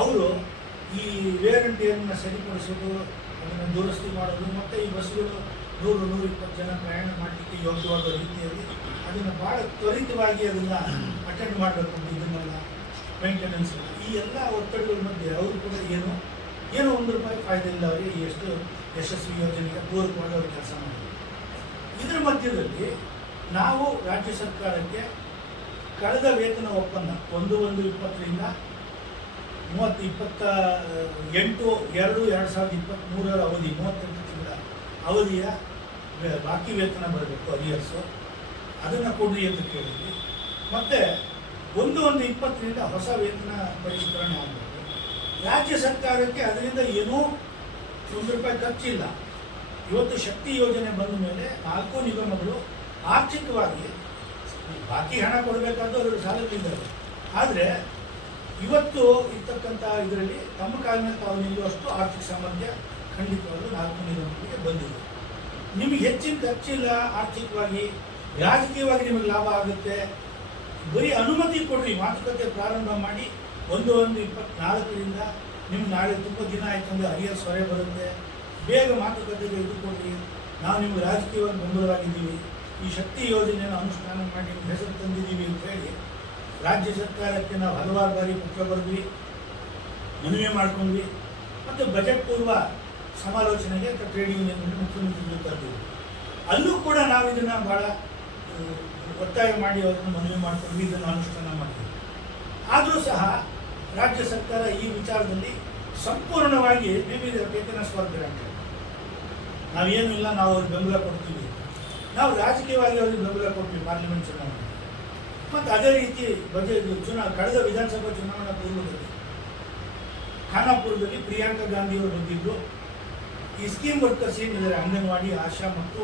ಅವರು ಈ wear and ಟೇರನ್ನು ಸರಿಪಡಿಸೋದು, ಅದನ್ನು ದುರಸ್ತಿ ಮಾಡೋದು, ಮತ್ತು ಈ ಬಸ್ಸುಗಳು 100-120 ಜನ ಪ್ರಯಾಣ ಮಾಡಲಿಕ್ಕೆ ಯೋಗ್ಯವಾದ ರೀತಿಯಲ್ಲಿ ಅದನ್ನು ಭಾಳ ತ್ವರಿತವಾಗಿ ಅದನ್ನು ಅಟೆಂಡ್ ಮಾಡಬೇಕು ಅಂತ ಇದನ್ನೆಲ್ಲ ಮೇಂಟೆನೆನ್ಸ್ ಈ ಎಲ್ಲ ಒತ್ತಡಗಳ ಮಧ್ಯೆ ಅವರು ಕೂಡ ಏನೋ ₹1 ಫಾಯ್ದೆ ಇಲ್ಲ ಅವರಿಗೆ ಎಷ್ಟು ಯಶಸ್ವಿ ಯೋಜನೆಗೆ ಪೂರಕವಾಗಿ ಅವರು ಕೆಲಸ ಮಾಡಿದರು. ಇದರ ಮಧ್ಯದಲ್ಲಿ ನಾವು ರಾಜ್ಯ ಸರ್ಕಾರಕ್ಕೆ ಕಳೆದ ವೇತನ ಒಪ್ಪಂದ 1/1/20ರಿಂದ 28/2/2023 ಅವಧಿ 38 ತಿಂಗಳ ಅವಧಿಯ ಬಾಕಿ ವೇತನ ಬರಬೇಕು, ಅರಿಯರ್ಸು, ಅದನ್ನು ಕೊಡ್ರಿ ಅಂತ ಕೇಳಿದ್ವಿ. ಮತ್ತು 1/1/20ರಿಂದ ಹೊಸ ವೇತನ ಪರಿಷ್ಕರಣೆ ಆಗಬೇಕು. ರಾಜ್ಯ ಸರ್ಕಾರಕ್ಕೆ ಅದರಿಂದ ಏನೂ ₹1 ಖರ್ಚಿಲ್ಲ. ಇವತ್ತು ಶಕ್ತಿ ಯೋಜನೆ ಬಂದ ಮೇಲೆ 4 ನಿಗಮಗಳು ಆರ್ಥಿಕವಾಗಿ ಬಾಕಿ ಹಣ ಕೊಡಬೇಕಾದ್ದು ಅದರ ಸಾಲಗಳಿದ್ದಾವೆ. ಆದರೆ ಇವತ್ತು ಇರ್ತಕ್ಕಂಥ ಇದರಲ್ಲಿ ತಮ್ಮ ಕಾಲಿನ ತಾವು ನಿಲ್ಲುವಷ್ಟು ಆರ್ಥಿಕ ಸಾಮರ್ಥ್ಯ ಖಂಡಿತವಾಗಲೂ 4 ನಿಗಮಗಳಿಗೆ ಬಂದಿದೆ. ನಿಮಗೆ ಹೆಚ್ಚಿನ ಖರ್ಚಿಲ್ಲ, ಆರ್ಥಿಕವಾಗಿ ರಾಜಕೀಯವಾಗಿ ನಿಮಗೆ ಲಾಭ ಆಗುತ್ತೆ. ಬರೀ ಅನುಮತಿ ಕೊಡ್ರಿ, ಮಾತುಕತೆ ಪ್ರಾರಂಭ ಮಾಡಿ 1/1/24ರಿಂದ ನಿಮ್ಗೆ ನಾಳೆ ತುಂಬ ದಿನ ಆಯ್ತಂದ್ರೆ ಅರಿಯರ್ಸ್ ಹೊರೆ ಬರುತ್ತೆ, ಬೇಗ ಮಾತುಕತೆಗೆ ಇದು ಕೊಡ್ರಿ, ನಾವು ನಿಮ್ಗೆ ರಾಜಕೀಯವಾಗಿ ಬೆಂಬಲವಾಗಿದ್ದೀವಿ, ಈ ಶಕ್ತಿ ಯೋಜನೆಯನ್ನು ಅನುಷ್ಠಾನ ಮಾಡಿ ನಿಮ್ಗೆ ಹೆಸರು ತಂದಿದ್ದೀವಿ ಅಂತ ಹೇಳಿ ರಾಜ್ಯ ಸರ್ಕಾರಕ್ಕೆ ನಾವು ಹಲವಾರು ಬಾರಿ ಪತ್ರ ಬರೆದ್ವಿ, ಮನವಿ ಮಾಡ್ಕೊಂಡ್ವಿ. ಮತ್ತು ಬಜೆಟ್ ಪೂರ್ವ ಸಮಾಲೋಚನೆಗೆ ಟ್ರೇಡ್ ಯೂನಿಯನ್ ಮುಖ್ಯಮಂತ್ರಿಗಳು ಕರೆದಿದ್ವಿ. ಅಲ್ಲೂ ಕೂಡ ನಾವು ಇದನ್ನು ಭಾಳ ಒತ್ತಾಯ ಮಾಡಿ ಅವರನ್ನು ಮನವಿ ಮಾಡ್ಕೊಂಡ್ವಿ, ಇದನ್ನು ಅನುಷ್ಠಾನ ಮಾಡಿದ್ವಿ. ಆದರೂ ಸಹ ರಾಜ್ಯ ಸರ್ಕಾರ ಈ ವಿಚಾರದಲ್ಲಿ ಸಂಪೂರ್ಣವಾಗಿ ವೇತನ ಸ್ವರ್ಗ ಅಂತ ನಾವೇನು ಇಲ್ಲ, ನಾವು ಅವ್ರಿಗೆ ಬೆಂಬಲ ಕೊಡ್ತೀವಿ, ನಾವು ರಾಜಕೀಯವಾಗಿ ಅವ್ರಿಗೆ ಬೆಂಬಲ ಕೊಡ್ತೀವಿ ಪಾರ್ಲಿಮೆಂಟ್ ಚುನಾವಣೆ. ಮತ್ತು ಅದೇ ರೀತಿ ಕಳೆದ ವಿಧಾನಸಭಾ ಚುನಾವಣಾ ಪೂರ್ವದಲ್ಲಿ ಖಾನಾಪುರದಲ್ಲಿ ಪ್ರಿಯಾಂಕಾ ಗಾಂಧಿ ಅವರು ಬಂದಿದ್ದು, ಈ ಸ್ಕೀಮ್ ವರ್ಕರ್ಸ್ ಏನಿದ್ದಾರೆ ಅಂಗನವಾಡಿ, ಆಶಾ ಮತ್ತು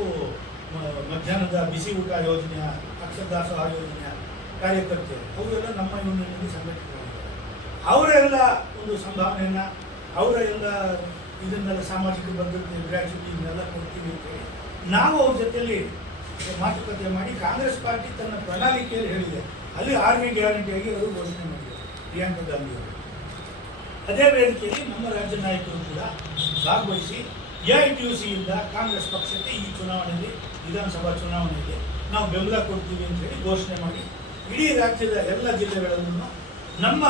ಮಧ್ಯಾಹ್ನದ ಬಿಸಿ ಊಟ ಯೋಜನೆಯ, ಅಕ್ಷರದಾಸೋಹ ಯೋಜನೆಯ ಕಾರ್ಯಕರ್ತೆಯರು ಅವರೆಲ್ಲ ನಮ್ಮ ಯೂನಿಯನ್ನಲ್ಲಿ ಸಂಘಟಿತರಾಗಿದ್ದಾರೆ. ಅವರೆಲ್ಲ ಒಂದು ಸಂಭಾವನೆಯನ್ನು, ಅವರ ಎಲ್ಲ ಇದನ್ನೆಲ್ಲ ಸಾಮಾಜಿಕ ಭದ್ರತೆ, ಗ್ರ್ಯಾಚ್ಯುಟಿ ಇದನ್ನೆಲ್ಲ ಕೊಡ್ತೀವಿ ಅಂತೇಳಿ ನಾವು ಅವ್ರ ಜೊತೆಯಲ್ಲಿ ಮಾತುಕತೆ ಮಾಡಿ ಕಾಂಗ್ರೆಸ್ ಪಾರ್ಟಿ ತನ್ನ ಪ್ರಣಾಳಿಕೆಯಲ್ಲಿ ಹೇಳಿದೆ. ಅಲ್ಲಿ 6ನೇ ಗ್ಯಾರಂಟಿಯಾಗಿ ಅವರು ಘೋಷಣೆ ಮಾಡಿದ್ದಾರೆ ಪ್ರಿಯಾಂಕಾ ಗಾಂಧಿ ಅವರು. ಅದೇ ವೇದಿಕೆಯಲ್ಲಿ ನಮ್ಮ ರಾಜ್ಯ ನಾಯಕರು ಕೂಡ ಭಾಗವಹಿಸಿ AITUCಯಿಂದ ಕಾಂಗ್ರೆಸ್ ಪಕ್ಷಕ್ಕೆ ಈ ಚುನಾವಣೆಯಲ್ಲಿ, ವಿಧಾನಸಭಾ ಚುನಾವಣೆಯಲ್ಲಿ ನಾವು ಬೆಂಬಲ ಕೊಡ್ತೀವಿ ಅಂತ ಹೇಳಿ ಘೋಷಣೆ ಮಾಡಿ ಇಡೀ ರಾಜ್ಯದ ಎಲ್ಲ ಜಿಲ್ಲೆಗಳಲ್ಲೂ ನಮ್ಮ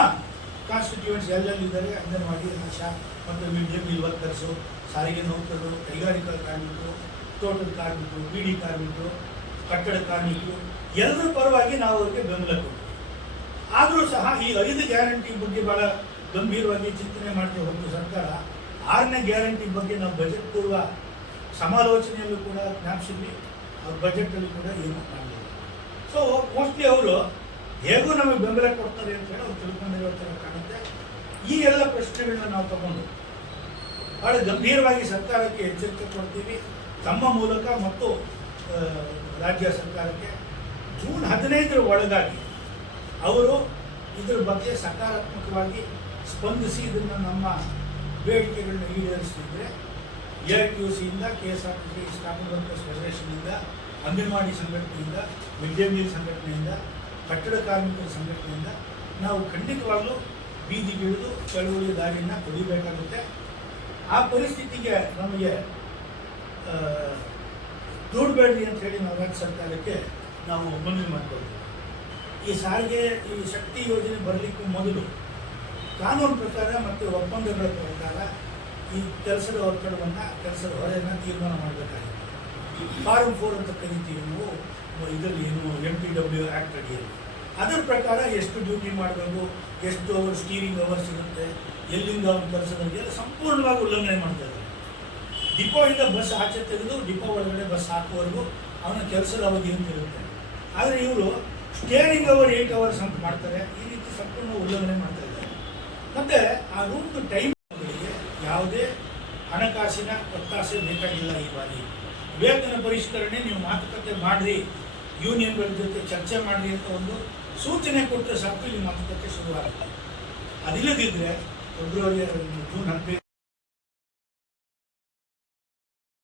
ಕಾನ್ಸ್ಟಿಟ್ಯೂಯೆಂಟ್ಸ್ ಎಲ್ಲೆಲ್ಲಿದ್ದಾರೆ ಅಂಗನವಾಡಿ, ಆಶಾ ಮತ್ತು ಮಿಡ್ ಡೇ ಮೀಲ್ ವರ್ಕರ್ಸು, ಸಾರಿಗೆ ನೌಕರರು, ಕೈಗಾರಿಕಾ ಕಾರ್ಮಿಕರು, ತೋಟದ ಕಾರ್ಮಿಕರು, ಬೀಡಿ ಕಾರ್ಮಿಕರು, ಕಟ್ಟಡ ಕಾರ್ಮಿಕರು ಎಲ್ಲರ ಪರವಾಗಿ ನಾವು ಅವರಿಗೆ ಬೆಂಬಲ ಕೊಡ್ತೀವಿ. ಆದರೂ ಸಹ ಈ 5 ಗ್ಯಾರಂಟಿ ಬಗ್ಗೆ ಭಾಳ ಗಂಭೀರವಾಗಿ ಚಿಂತನೆ ಮಾಡ್ತೀವಿ ಹೊರತು ಸರ್ಕಾರ 6ನೇ ಗ್ಯಾರಂಟಿ ಬಗ್ಗೆ ನಾವು ಬಜೆಟ್ ಪೂರ್ವ ಸಮಾಲೋಚನೆಯಲ್ಲೂ ಕೂಡ ಜ್ಞಾಪಿಸಿದ್ವಿ, ಅವ್ರ ಬಜೆಟಲ್ಲಿ ಕೂಡ ಏನು ಮಾಡಲಿಲ್ಲ. ಸೊ ಮೋಸ್ಟ್ಲಿ ಅವರು ಹೇಗೂ ನಮಗೆ ಬೆಂಬಲ ಕೊಡ್ತಾರೆ ಅಂತ ಹೇಳಿ ಅವ್ರು ತಿಳ್ಕೊಂಡಿರೋ ಥರ ಕಾಣುತ್ತೆ. ಈ ಎಲ್ಲ ಪ್ರಶ್ನೆಗಳನ್ನ ನಾವು ತಗೊಂಡು ಭಾಳ ಗಂಭೀರವಾಗಿ ಸರ್ಕಾರಕ್ಕೆ ಎಚ್ಚರಿಕೆ ಕೊಡ್ತೀವಿ ತಮ್ಮ ಮೂಲಕ ಮತ್ತು ರಾಜ್ಯ ಸರ್ಕಾರಕ್ಕೆ. ಜೂನ್ 15ರ ಒಳಗಾಗಿ ಅವರು ಇದರ ಬಗ್ಗೆ ಸಕಾರಾತ್ಮಕವಾಗಿ ಸ್ಪಂದಿಸಿ ಇದನ್ನು ನಮ್ಮ ಬೇಡಿಕೆಗಳನ್ನ ಈಡೇರಿಸಿದ್ರೆ AITUCಯಿಂದ, KSRTC ಸ್ಟಾಫ್ ವರ್ಕರ್ಸ್ ಫೆಡರೇಷನ್ನಿಂದ, ಅಂಗನವಾಡಿ ಸಂಘಟನೆಯಿಂದ, ಮಿಡ್ ಡೇ ಮೀಲ್ ಸಂಘಟನೆಯಿಂದ, ಕಟ್ಟಡ ಕಾರ್ಮಿಕರ ಸಂಘಟನೆಯಿಂದ ನಾವು ಖಂಡಿತವಾಗಲೂ ಬೀದಿಗಿಳಿದು ಚಳುವಳಿ ದಾರಿಯನ್ನು ತುಳಿಬೇಕಾಗುತ್ತೆ. ಆ ಪರಿಸ್ಥಿತಿಗೆ ನಮಗೆ ದೂಡಬೇಡ್ರಿ ಅಂತ ಹೇಳಿ ನಾವು ರಾಜ್ಯ ಸರ್ಕಾರಕ್ಕೆ ನಾವು ಮನವಿ ಮಾಡ್ಕೊಳ್ತೀವಿ. ಈ ಸಾರಿಗೆ, ಈ ಶಕ್ತಿ ಯೋಜನೆ ಬರಲಿಕ್ಕೂ ಮೊದಲು ಕಾನೂನು ಪ್ರಕಾರ ಮತ್ತು ಒಪ್ಪಂದಗಳ ಪ್ರಕಾರ ಈ ಕೆಲಸದ ಒತ್ತಡವನ್ನು, ಕೆಲಸದ ಹೊರೆಯನ್ನು ತೀರ್ಮಾನ ಮಾಡಬೇಕಾಗಿದೆ. ಫಾರಂ 4 ಅಂತ ಕರಿತೀವಿ ನಾವು ಇದರಲ್ಲಿ, ಏನು MPW ಆ್ಯಕ್ಟ್ ಅಡಿಯಲ್ಲಿ. ಅದರ ಪ್ರಕಾರ ಎಷ್ಟು ಡ್ಯೂಟಿ ಮಾಡಬೇಕು, ಎಷ್ಟು ಅವರ್ ಸ್ಟೀರಿಂಗ್ ಅವರ್ಸ್ ಇರುತ್ತೆ, ಎಲ್ಲಿಂದ ಅವನ ಕೆಲಸದಲ್ಲಿ ಎಲ್ಲ ಸಂಪೂರ್ಣವಾಗಿ ಉಲ್ಲಂಘನೆ ಮಾಡ್ತಾ ಇದ್ದಾರೆ. ಡಿಪೋಯಿಂದ ಬಸ್ ಆಚೆ ತೆಗೆದು ಡಿಪೋ ಒಳಗಡೆ ಬಸ್ ಹಾಕುವವರೆಗೂ ಅವನ ಕೆಲಸದ ಅವಧಿ ಅಂತ ಇರುತ್ತೆ. ಆದರೆ ಇವರು ಸ್ಟೇರಿಂಗ್ ಅವರ್ 8 ಅವರ್ಸ್ ಅಂತ ಮಾಡ್ತಾರೆ. ಈ ರೀತಿ ಸಂಪೂರ್ಣ ಉಲ್ಲಂಘನೆ ಮಾಡ್ತಾ ಇದ್ದಾರೆ. ಮತ್ತು ಆ ರೂಟ್ ಟೈಮ್ಗಳಿಗೆ ಯಾವುದೇ ಹಣಕಾಸಿನ ಒತ್ತಾಸೆ ಬೇಕಾಗಿಲ್ಲ. ಈ ಬಾರಿ ವೇತನ ಪರಿಷ್ಕರಣೆ ನೀವು ಮಾತುಕತೆ ಮಾಡಿರಿ, ಯೂನಿಯನ್ಗಳ ಜೊತೆ ಚರ್ಚೆ ಮಾಡಿರಿ ಅಂತ ಒಂದು ಸೂಚನೆ ಕೊಟ್ಟರೆ ಸಾಕು, ಇಲ್ಲಿ ಮಾತುಕತೆ ಶುರುವಾಗುತ್ತೆ. ಅದಿಲ್ಲದಿದ್ದರೆ ಜೂನ್ 15